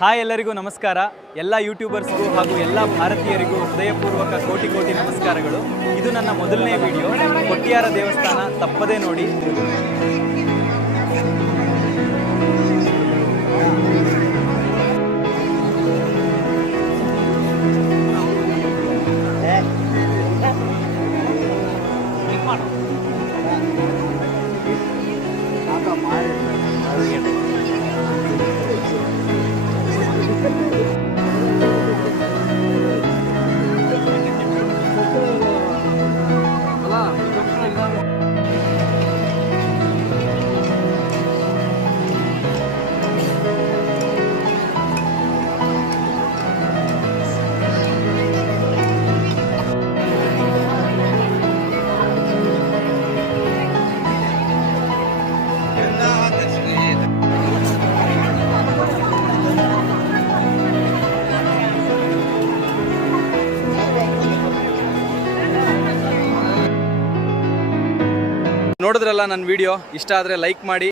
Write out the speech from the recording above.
Hi ಎಲ್ಲರಿಗೂ ನಮಸ್ಕಾರ. ಎಲ್ಲ ಯೂಟ್ಯೂಬರ್ಸ್ಗೂ ಹಾಗೂ ಎಲ್ಲ ಭಾರತೀಯರಿಗೂ ಹೃದಯಪೂರ್ವಕ ಕೋಟಿ ಕೋಟಿ ನಮಸ್ಕಾರಗಳು. ಇದು ನನ್ನ ಮೊದಲನೇ ವಿಡಿಯೋ. ಕೊಟ್ಟಿಯಾರ ದೇವಸ್ಥಾನ ತಪ್ಪದೇ ನೋಡಿ. ನೋಡಿದ್ರಲ್ಲ ನನ್ನ ವಿಡಿಯೋ. ಇಷ್ಟ ಆದರೆ ಲೈಕ್ ಮಾಡಿ.